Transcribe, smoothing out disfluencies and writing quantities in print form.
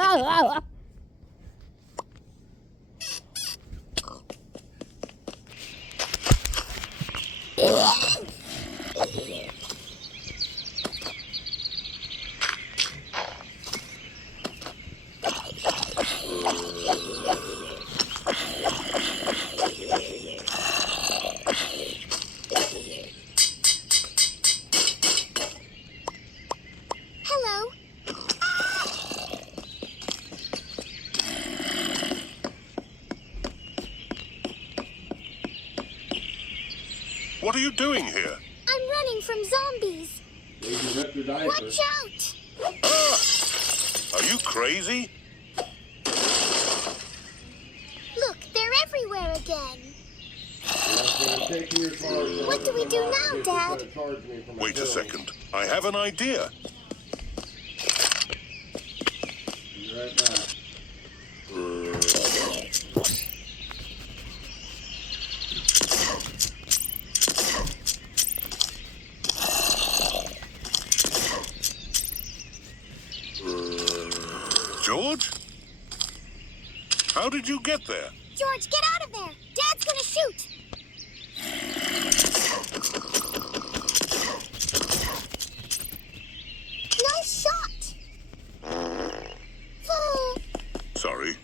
Hello. What are you doing here? I'm running from zombies. Watch out! Ah! Are you crazy? Look, they're everywhere again. What do we do now, Dad? Wait a second. I have an idea. George? How did you get there? George, get out of there! Dad's gonna shoot! Nice shot! Sorry.